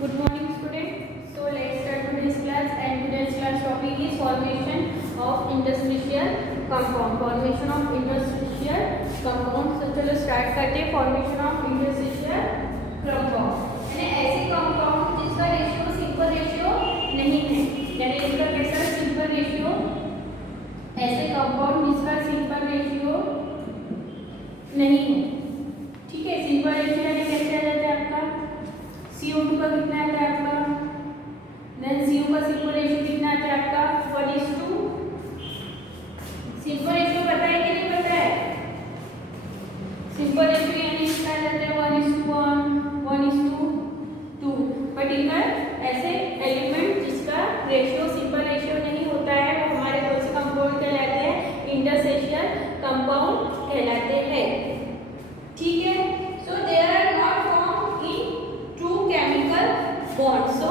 Good morning, students. So let's start today's class, and today's class topic is formation of interstitial compound. Formation of interstitial compound. So चलो start करते हैं formation of interstitial compound. यानी ऐसे compound जिसका ratio simple ratio नहीं है, यानी इसका कैसा सिंपल रेशियो, ऐसे compound जिसका सिंपल रेशियो नहीं है. ठीक है, सिंपल रेशियो यानी कैसे आ जाता है आपका CO2 का कितना आता है आपका, देन CO का सिंपल रेशियो कितना आता है आपका 1:2. सिंपल रेशियो पता है कि नहीं पता है? सिंपल रेशियो यानी इसका आ जाता है 1:1, 1:2. बट इधर ऐसे एलिमेंट जिसका रेशियो सिंपल रेशियो नहीं होता है वो हमारे कौन से कंपाउंड कहलाते हैं? इंटरस्टेशियल कंपाउंड कहलाते हैं. ठीक है, so they are not form in true chemical bonds. So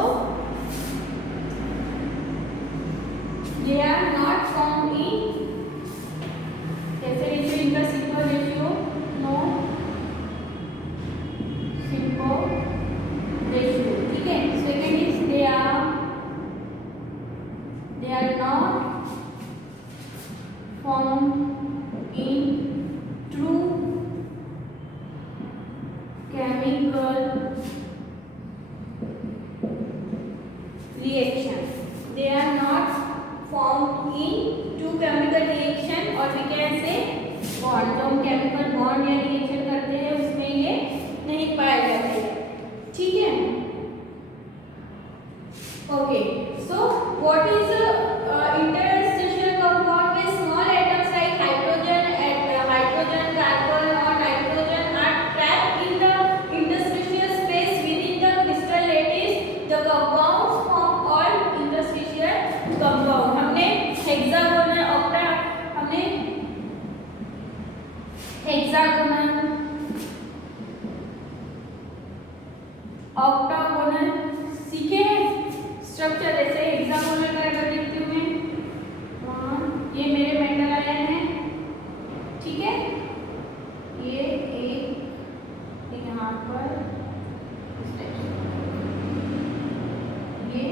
they are not formed in कैसे रेशियो, इनका simple ratio no simple ratio. ठीक है, second is they are not formed in true chemical reaction. They are not formed in two chemical reaction, or we can say bond. जो हम chemical bond या reaction करते हैं उसमें ये नहीं पाए जाते. ठीक है, okay. So what is interstitial compound? With small atoms like hydrogen, carbon or nitrogen are trapped in the interstitial space within the crystal lattice. The compounds form all interstitial compound. हमने hexagonal octa, हमने hexagonal, octagonal सीखे structure. जैसे hexagonal का अगर देखते हुए ये मेरे मेटल आयन है. ठीक है, ये एक यहाँ पर ये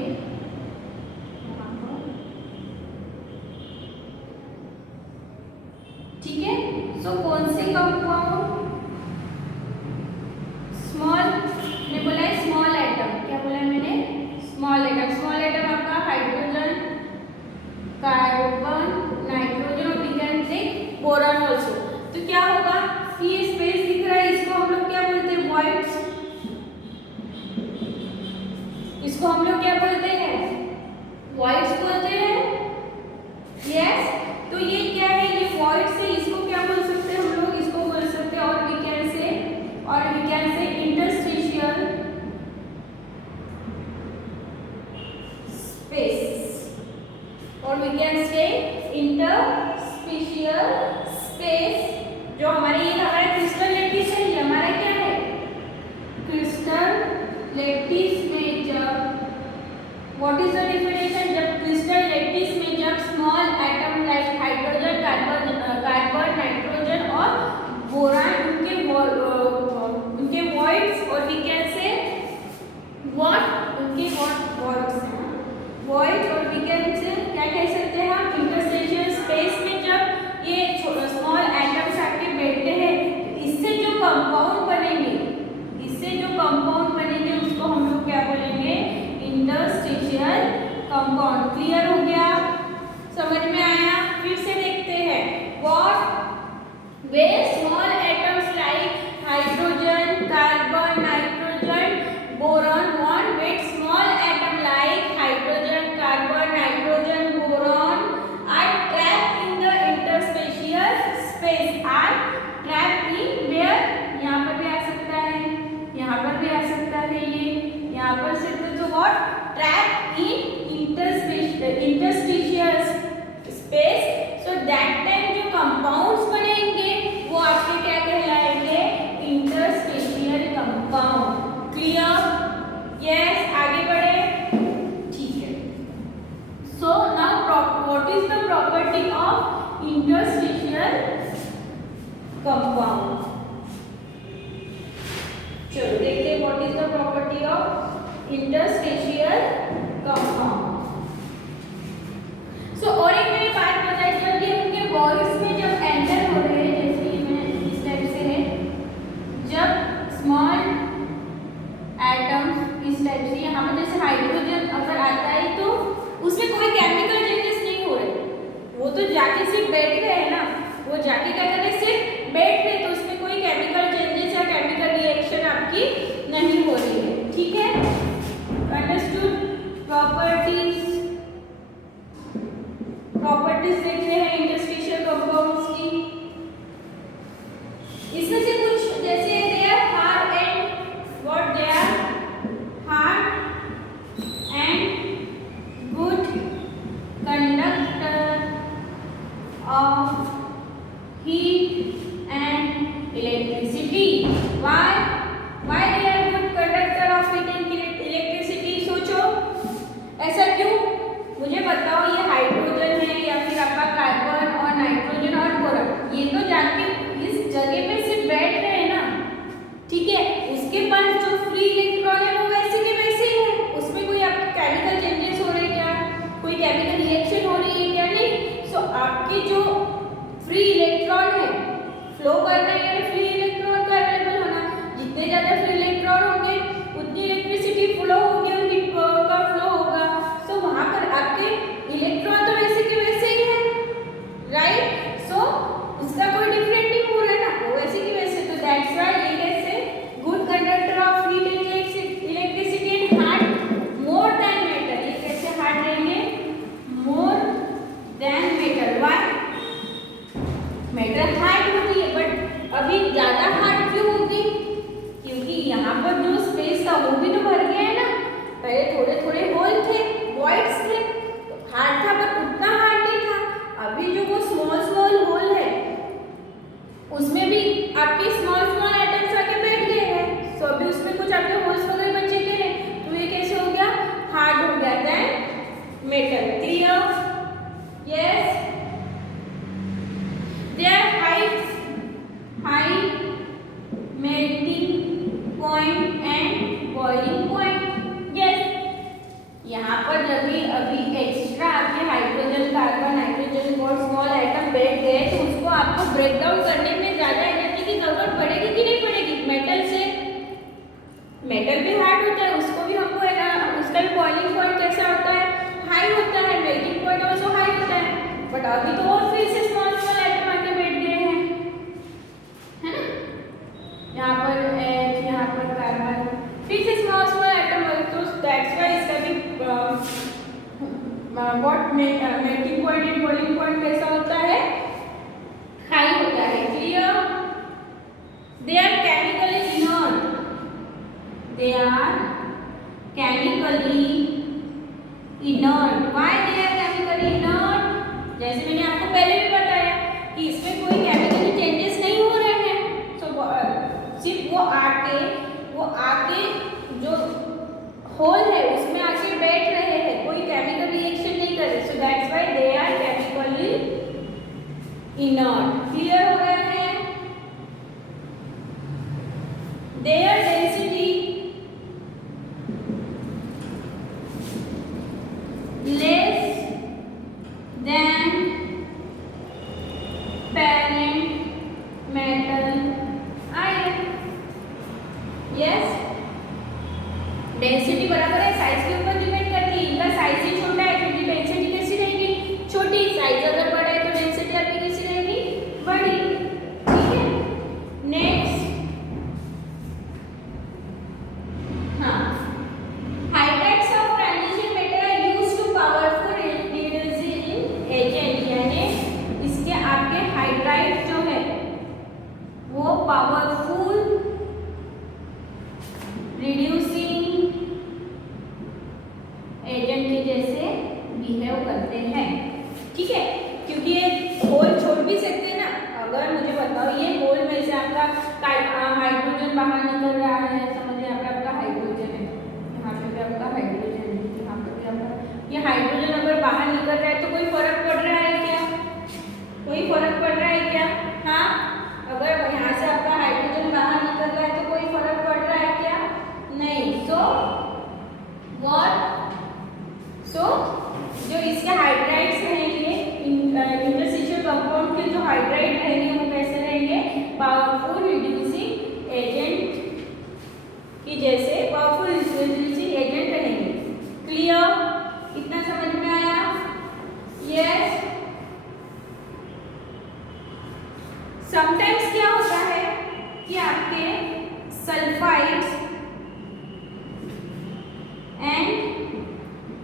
यहाँ पर. ठीक है, सो कौन से कंपाउंड स्मॉल, मैंने बोला है स्मॉल एटम. क्या बोला है मैंने? Small atom. स्मॉल एटम आपका हाइड्रोजन, कार्बन, नाइट्रोजन और we can say boron also. तो क्या होगा कि ये स्पेस दिख रहा है, इसको हम लोग क्या बोलते हैं? वॉइड्स. इसको हम लोग क्या बोलते हैं? वॉइड्स बोलते हैं. यस, तो ये क्या है? ये वॉइड्स है. इसको क्या बोल सकते हैं हम लोग? इसको बोल सकते हैं और we can say interstitial space, और we can say interstitial space. जो हमारे ये हमारा क्रिस्टल लैटिस है, ये हमारा क्या है? क्रिस्टल लैटिस में जब व्हाट इज द डेफिनेशन? जब क्रिस्टल लैटिस में जब small atom like hydrogen, carbon, nitrogen और बोरान उनके वॉइड्स, और वी कैन से व्हाट उनके वॉइड्स हैं वॉइड, और वी कैन से क्या कह सकते हैं हम? इंटरस्टेशियल स्पेस में जब ये स्मॉल एटम्स आके बैठते हैं, इससे जो कंपाउंड बनेंगे उसको हम लोग क्या बोलेंगे? Interstitial compound. क्लियर हो गया? समझ में आया? फिर से देखते हैं. What where small atoms like hydrogen, carbon, nitrogen, boron bond with small atom like hydrogen, carbon, nitrogen, boron are trapped in the interstitial space. Are trapped in where? यहाँ पर भी आ सकता है, यहाँ पर भी आ सकता है, ये यहाँ पर से तो what? Trapped in interstitial space. So that time जो compounds बनेंगे वो आपके क्या कहलाएंगे? Interstitial compound. क्लियर? यस, आगे बढ़े. ठीक है, so now what is the property of interstitial compound? चलो देखते हैं what is the property of interstitial compound. So और एक मैंने बात बताई, जब ये उनके वॉल्स में जब एंटर हो रहे हैं, जैसे कि मैं इस टाइप से है, जब स्मॉल एटम्स इस टाइप से यहाँ पर जैसे हाइड्रोजन अगर आता है तो उसमें कोई केमिकल चेंजेस नहीं हो रहे, वो तो जाके सिर्फ बैठ रहे हैं ना, वो जाके क्या कर रहे हैं, सिर्फ बैठ रहे, तो उसमें कोई केमिकल चेंजेस या केमिकल रिएक्शन आपकी नहीं हो रही है। ठीक है, अंडरस्टूड। प्रॉपर्टीज देख रहे हैं इंटरस्टेशियल कंपाउंड्स की। इसमें से कुछ जैसे they are hard and what they are hard and good conductor of heat and electricity. Why they are good conductor of heat and electricity? सोचो ऐसा क्यों, मुझे बताओ। ये हाइड्रोजन है या फिर आपका कार्बन और नाइट्रोजन और बोरॉन, ये तो जाके इस जगह पे सिर्फ बैठ रहे हैं ना, ठीक है, उसके पास जो फ्री इलेक्ट्रॉन है वो वैसे के वैसे ही है, उसमें कोई आपके केमिकल चेंजेस हो रहे हैं क्या, कोई केमिकल रिएक्शन हो रही है क्या, नहीं। सो आपके जो फ्री इलेक्ट्रॉन है फ्लो करना है, यानी फ्री इलेक्ट्रॉन का अवेलेबल होना, जितने ज्यादा फ्री इलेक्ट्रॉन होंगे उतनी इलेक्ट्रिसिटी फ्लो होगी, उनकी का फ्लो होगा। सो वहां पर आपके इलेक्ट्रॉन तो वैसे के वैसे ही है, राइट। सो उसका कोई डिफरेंट नहीं हो रहा है ना, वो वैसे के वैसे, तो दैट्स व्हाई ये कैसे good conductor of heat and electricity and hard more than metal. ये कैसे हार्ड रहेंगे, more than metal. Why, metal hard होती है, बट अभी ज्यादा हार्ड क्यों होगी, क्योंकि यहाँ पर जो स्पेस था वो भी तो भर गया है ना, पहले थोड़े थोड़े होल थे, वॉइड्स थे, तो हार्ड था पर उतना हार्ड नहीं था। अभी जो वो स्मॉल स्मॉल होल है उसमें भी आपके स्मॉल स्मॉल एटम्स आके बैठ गए हैं, सो अभी उसमें कुछ आपके होल्स वगैरह बचे के हैं, तो ये कैसे हो गया, हार्ड हो गया then metal. Clear? Yes. Their high melting point and boiling point. Yes. यहाँ पर जब भी अभी एक्स्ट्रा आपके हाइड्रोजन कार्बन नाइट्रोजन और स्मॉल एटम बैठ गए, तो उसको आपको ब्रेक डाउन करने में ज़्यादा एनर्जी की जरूरत पड़ेगी कि नहीं पड़ेगी। मेटल से, मेटल भी हार्ड होता है, उसको भी हमको है ना, उसका भी बॉइलिंग पॉइंट कैसा होता है, हाई होता है, मेल्टिंग पॉइंट ऑल्सो हाई होता है, बट अभी तो और फिर से स्मॉल स्मॉल एटम आके बैठ गए हैं, है ना। यहाँ पर H, यहाँ पर कार्बन, फिर से स्मॉल स्मॉल एटम, तो दैट्स व्हाई इसका भी what melting point and boiling point कैसा होता है, हाई होता है। Clear? They are chemically inert, they are chemically inert. Why they are chemically inert? जैसे मैंने आपको पहले भी बताया कि इसमें कोई केमिकल चेंजेस नहीं हो रहे हैं, तो सिर्फ वो आके जो होल है उसमें आके बैठ रहे हैं, कोई केमिकल रिएक्शन नहीं कर रहे, so that's why they are chemically inert. Clear हो रहा है? Their density less than parent metal iron. Yes, density बराबर है साइज के ऊपर डिपेंड करती है, इनका साइज ही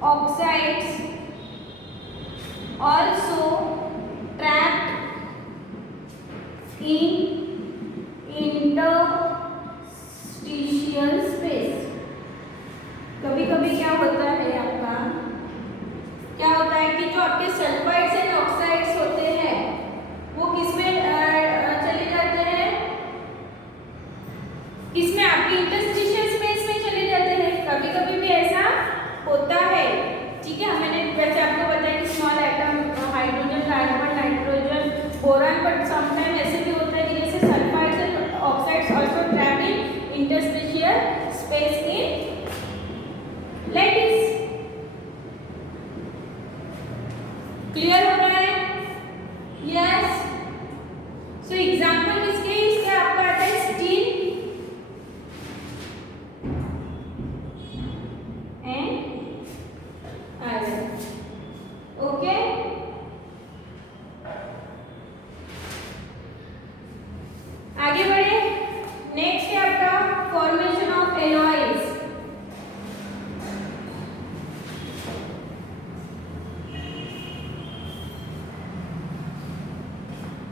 oxides also trapped in interstitial space. कभी कभी क्या होता है आपका, क्या होता है कि जो आपके सल्फाइड्स एंड ऑक्साइड्स होते हैं वो किसमें चले जाते हैं, किसमें, आपके इंटरस्टिशियल स्पेस में चले जाते हैं. कभी कभी भी ऐसा होता है. ठीक है, मैंने वैसे आपको बताया कि small atom hydrogen, carbon, nitrogen, boron, but sometime ऐसे भी होता है कि जैसे sulphides and oxides also trap in interstitial space in lattice. Clear हो रहा है? यस. सो एग्जांपल किसके, इसके आपका आता है स्टील एंड आयरन. ओके, आगे बढ़े. नेक्स्ट है आपका फॉर्मेशन ऑफ एलॉयज.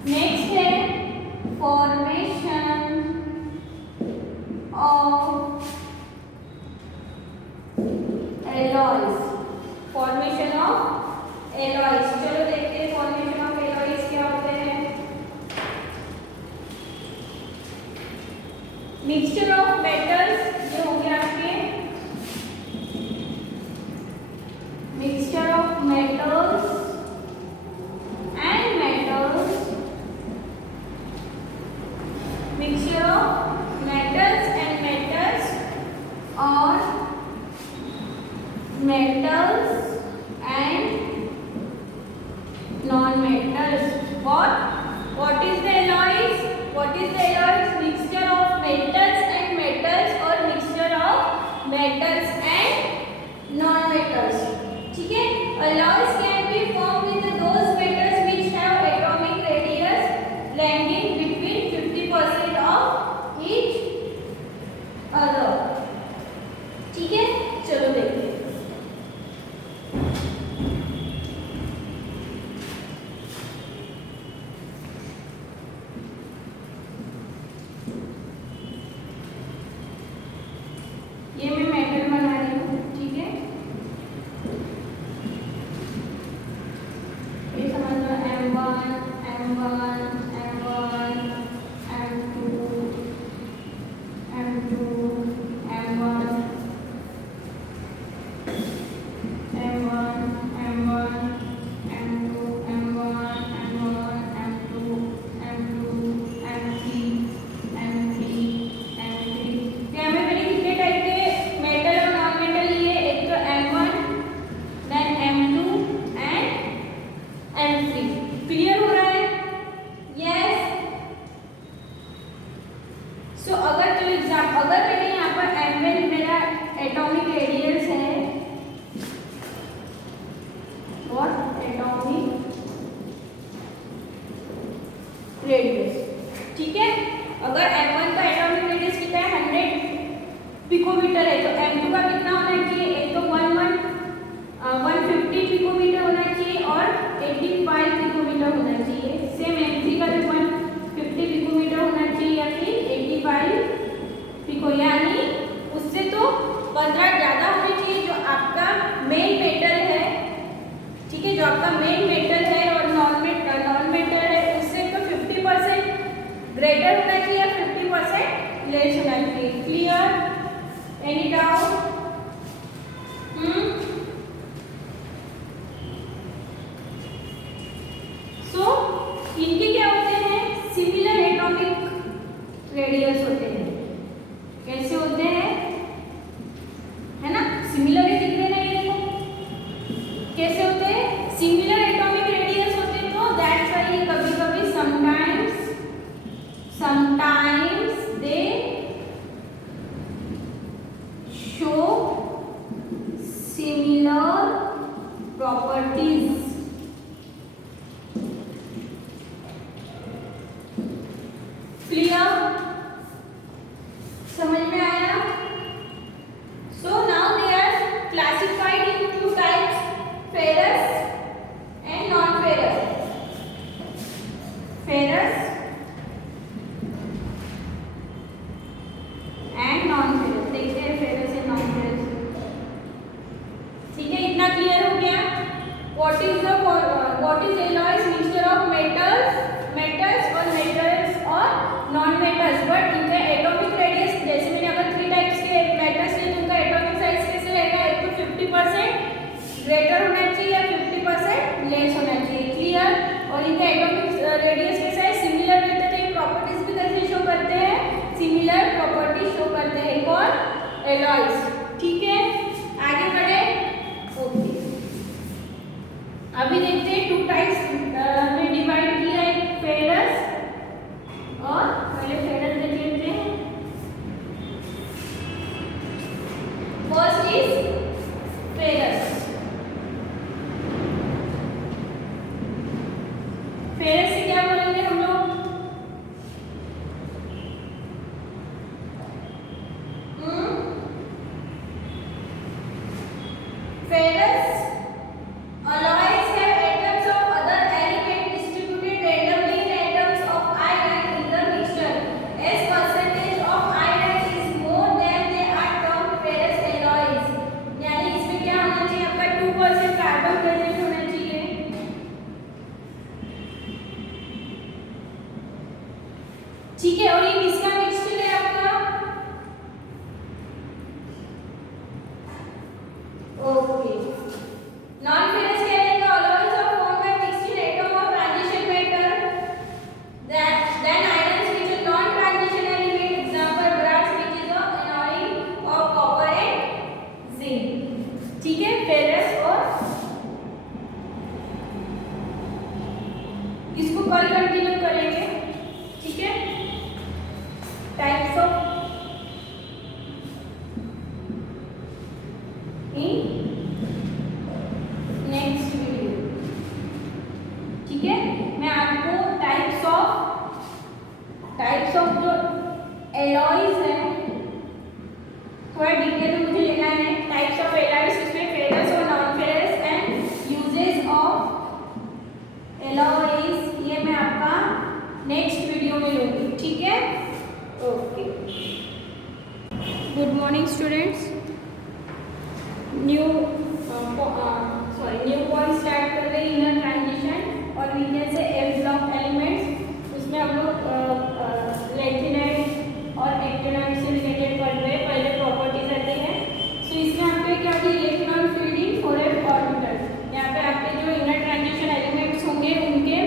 नेक्स्ट है formation of alloys. Formation of alloys, चलो देखते हैं फॉर्मेशन ऑफ एलॉयज क्या होते हैं. मिक्सचर ऑफ मेटल्स, ये हो गया आपके mixture of metals and metals, mixture of metals and metals और metals and non-metals. What is the alloys? What is the alloys? Mixture of metals and metals or mixture of metals and non-metals. ठीक है, alloys can be formed with those metals which have atomic radius ranging between 50% of each other. ठीक है, चलो देखते हैं. ये मैं metal बना रही हूँ. ठीक है, ये समझ लो M1, M1, M1, M2, M2, M1, M1, M1, M2, M1, M1, M2, M2, M3, M3, M3. यहाँ पे मैंने कितने टाइप के मेटल और नॉन मेटल लिए, एक तो M1, then M2 and M3. Clear हो रहा है? यस. सो अगर जो अगर मैंने यहाँ पर M1 मेरा एटॉमिक रेडियस है और एटॉमिक रेडियस, ठीक है, अगर M1 का एटॉमिक रेडियस कितना है 100 पिकोमीटर है, तो M2 का कितना होना चाहिए, एक तो 150 पिकोमीटर होना चाहिए और 85 पिकोमीटर होना चाहिए. सेम M3 का भी 150 पिकोमीटर होना चाहिए या फिर 85 पिको, यानी उससे तो 15 ज़्यादा होनी चाहिए जो आपका मेन मेटल है. ठीक है, जो आपका मेन मेटल है और नॉन मेटल है उससे तो 50% ग्रेटर होना चाहिए या 50% लेस होना चाहिए. क्लियर? Any doubt? सो इनके क्या होते हैं, सिमिलर एटॉमिक रेडियस होते हैं. कैसे होते हैं, है ना, सिमिलर ही दिख रहे ना ये देखो. कैसे होते हैं, सिमिलर एटॉमिक रेडियस होते हैं. तो दैट्स व्हाई ये कभी कभी sometimes they show similar properties. Clear? समझ में आया? So now they are classified in 2 types. what is alloy is mixture of metals और नॉन मेटल्स, बट इनका एटॉमिक रेडियस, जैसे मैंने अगर 3 टाइप्स के मेटल्स लिए तो उनका एटॉमिक साइज कैसे रहेगा, एक तो 50% ग्रेटर होना चाहिए या 50% लेस होना चाहिए, क्लियर। और इनका एटॉमिक रेडियस कैसा है, सिमिलर रहता है, तो ये प्रॉपर्टीज भी कैसे शो करते हैं, सिमिलर प्रॉपर्टीज शो करते हैं कौन, एलॉयज, ठीक है। आगे बढ़े, ओके, अभी देखते हैं 2 टाइप्स में डिवाइड किया है, फेरस और पहले फेरस देख लेते हैं। First is ferrous. फेरस से क्या बोलेंगे हम लोग, ferrous alloys have atoms of other element distributed randomly in atoms of iron in the mixture. As percentage of iron is more than they are termed ferrous alloys. यानी इसमें क्या होना चाहिए, आपका 2% कार्बन प्रेजेंट होना चाहिए, ठीक है। और ये किसका मिक्सचर है आपका, ओके। नॉन फेरस क्या रहेगा, alloys are formed by mixing atom of transition metal, then irons which are non transition element, example brass which is a alloy of copper and zinc, ठीक है। फेरस और इसको कल continue करेंगे, ठीक है। टाइप्स ऑफ नेक्स्ट वीडियो, ठीक है। मैं आपको टाइप्स ऑफ जो एलॉयज है थोड़ा डिटेल में मुझे लेना है। टाइप्स ऑफ एलॉयज, उसमें फेरस और non ferrous and uses of alloys, ये मैं आपका नेक्स्ट वीडियो में लूँगी, ठीक है, okay. Good morning students, new point start कर रहे हैं, इनर ट्रांजिशन और वीकनेस है एफ ब्लॉक एलिमेंट्स। उसमें हम लोग लैंथेनाइड और एक्टिनाइड से रिलेटेड पढ़ रहे हैं, पहले प्रॉपर्टीज आती है। सो इसमें आपके क्या होती है, electron fielding for F orbital. यहाँ पे आपके जो इनर ट्रांजिशन एलिमेंट्स होंगे उनके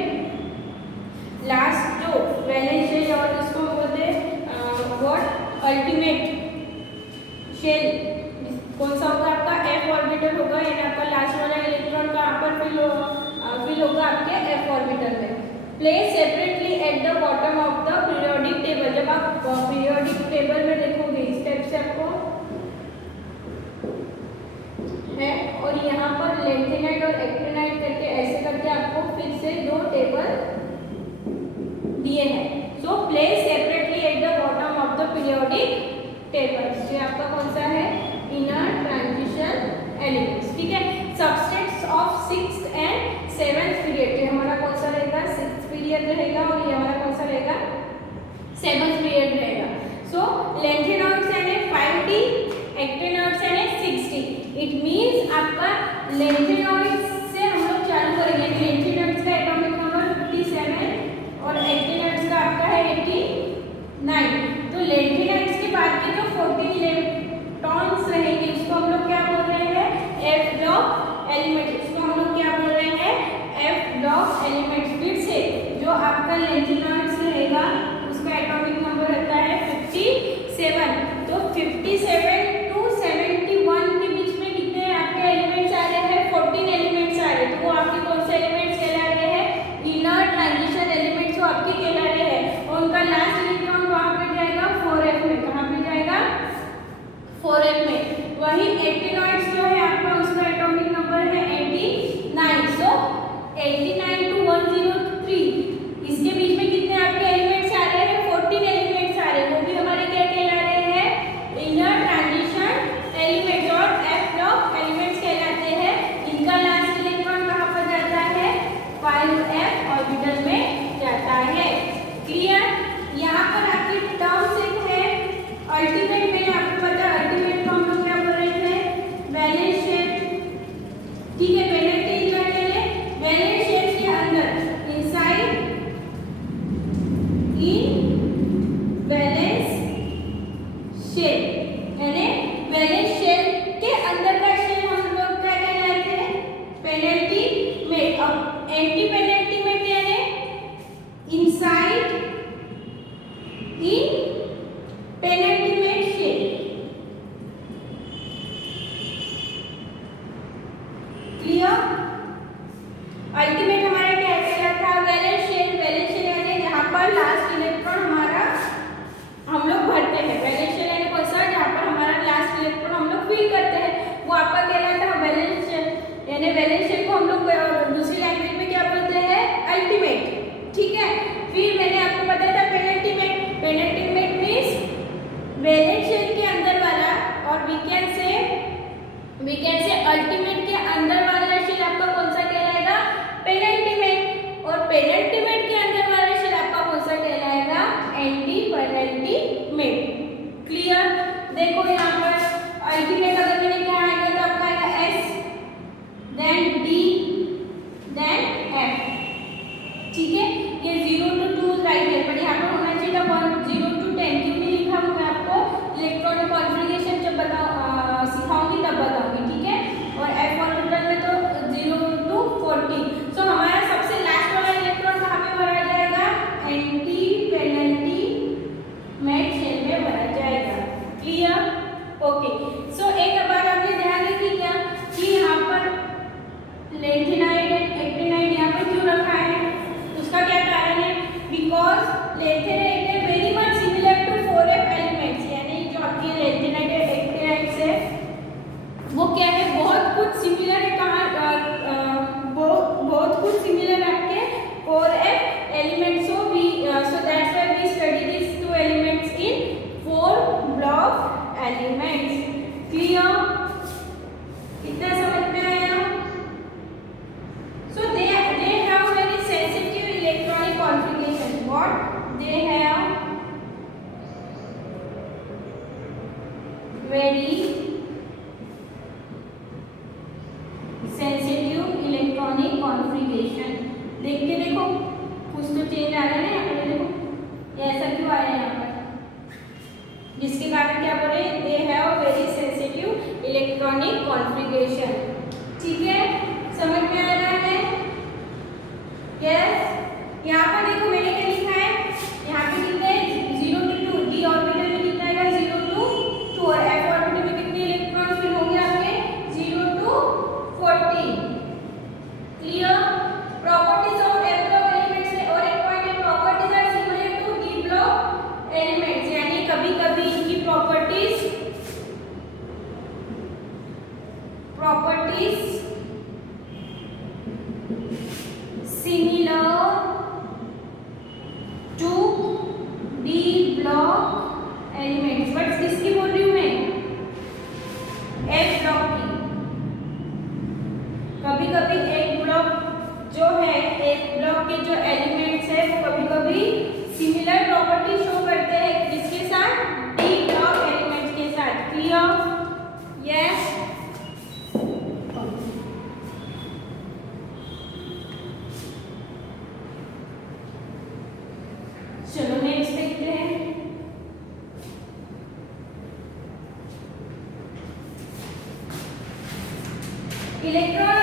लास्ट जो वैलेंस शेल और इसको बोलते हैं व्हाट, अल्टीमेट शेल कौन सा होगा, आपका एफ ऑर्बिटल होगा, यानी आपका लास्ट वाला इलेक्ट्रॉन कहाँ पर फिल होगा, आपके एफ ऑर्बिटल में। Place separately at the bottom of the periodic table. जब आप पीरियोडिक टेबल में देखोगे इस टाइप से आपको है, और यहाँ पर लैंथेनाइड और एक्टिनाइड करके ऐसे करके आपको फिर से 2 टेबल दिए हैं। So place separately at the bottom of the periodic table. ये आपका कौन सा है, इनर ट्रांजिशन एलिमेंट्स, ठीक है। सबस्टेट्स of 6th and 7th period, ये हमारा कौन सा रहेगा, 6th पीरियड रहेगा, और ये हमारा कौन सा रहेगा, 7th पीरियड रहेगा। सो लैंथेनाइड्स यानी 5D, एक्टिनाइड्स यानी 6D। इट मींस आपका लैंथेनाइड्स से हम लोग चालू करेंगे। लैंथेनाइड्स का एटॉमिक नंबर 57 और एक्टिनाइड्स का आपका है 89। तो लैंथेनाइड्स के बाद के जो 14 इलेक्ट्रॉन्स रहेंगे उसको हम लोग क्या बोल रहे हैं, एफ ब्लॉक एलिमेंट। इसको हम लोग क्या बोल रहे हैं, एफ ब्लॉक एलिमेंट। फिर से जो आपका लैंथेनाइड्स रहेगा उसका एटॉमिक नंबर रहता है 57। तो 57 to 71 के बीच में कितने आपके एलिमेंट्स आ रहे हैं, 14 एलिमेंट्स आ रहे हैं। तो वो आपके कौन से एलिमेंट्स कहला रहे हैं, इनर ट्रांजिशन एलिमेंट्स वो आपके कहला रहे हैं। और उनका लास्ट इलेक्ट्रॉन वहाँ पे जाएगा 4f में, कहाँ पे जाएगा, 4f में। वही एक्टिनॉइड्स जो है आपका उसका एटॉमिक नंबर है 89। सो 89 to 103 इसके बीच में कितने आपके एलिमेंट्स आ रहे हैं, 14 एलिमेंट्स आ रहे हैं। वो भी हमारे क्या कहला रहे हैं, इनर ट्रांजिशन एलिमेंट्स और एफ ब्लॉक एलिमेंट्स कहलाते हैं। इनका लास्ट इलेक्ट्रॉन कहाँ पर जाता है, 5f ऑर्बिटल में जाता है, क्लियर। यहाँ पर आपके टर्म्स एक है अल्टीमेट, मैंने आपको बताया अल्टीमेट को हम लोग क्या बोल रहे थे, वैलेंस शेल, ठीक है। पहले 3 ले वी कैन से अल्टीमेट के अंदर वाला शेल आपका कौन सा कहलाएगा, पेनल्टीमेट, और पेनल्टीमेट के अंदर वाला शेल आपका कौन सा कहलाएगा, एंटी पेनल्टीमेट। क्लियर। देखो यहाँ पर अल्टीमेट अगर मैंने क्या आएगा तो आपका आएगा S, then D, then F. ठीक है, ये 0 to 2 राइट है, बट यहाँ पर होना चाहिए था 0 to 10। क्यों नहीं लिखा हूँ मैं आपको इलेक्ट्रॉनिक कॉन्फ़िगरेशन जब सिखाऊंगी तब बताऊंगी। ठीक है, और एफ ऑर्बिटल में तो 0 to 14। सो हमारा सबसे लास्ट वाला इलेक्ट्रॉन कहाँ पे भरा जाएगा, एंटी पेनल्टीमेट शेल में भरा जाएगा। क्लियर। ओके, सो एक बात आपने ध्यान रखी क्या कि यहाँ पर लेंथेनाइड एक्टिनाइड यहाँ पर क्यों रखा है, उसका क्या कारण है, बिकॉज लेंथेनाइड है very much similar to 4f elements, यानी जो आपकी लेंथेनाइड एक्टिनाइड है वो क्या है, बहुत कुछ सिमिलर है। कहाँ बहुत कुछ सिमिलर आपके 4f elements. So that's why we study this two elements in 4 block elements. Clear. कितना समझ में आया। So they have very sensitive electronic configuration. What they have very sensitive electronic configuration. देख के देखो कुछ तो चेंज आ रहा है ना यहाँ पर, देखो ये ऐसा क्यों आया है यहाँ पर, जिसके कारण क्या बोल रहे हैं, they have very sensitive electronic configuration। ठीक है, समझ में आ रहा है। यस, यहाँ पर देखो मैंने क्या लिखा है, यहाँ पे कितने 0 to 2, डी ऑर्बिटल में कितना आएगा 0 to 2, और एफ ऑर्बिटल में कितने इलेक्ट्रॉन फिल होंगे आपके 0 to 14। Clear. Properties of F block elements है, और एक पॉइंट है properties are similar to D block elements, यानी कभी कभी इनकी properties similar to D block elements। But किसकी बोल रही हूँ मैं, F ब्लॉक की। कभी कभी एक ब्लॉक जो है, एक ब्लॉक के जो एलिमेंट्स है वो कभी कभी सिमिलर प्रॉपर्टी शो करते हैं जिसके साथ, D ब्लॉक एलिमेंट्स के साथ। क्लियर। यस। चलो नेक्स्ट देखते हैं। इलेक्ट्रॉन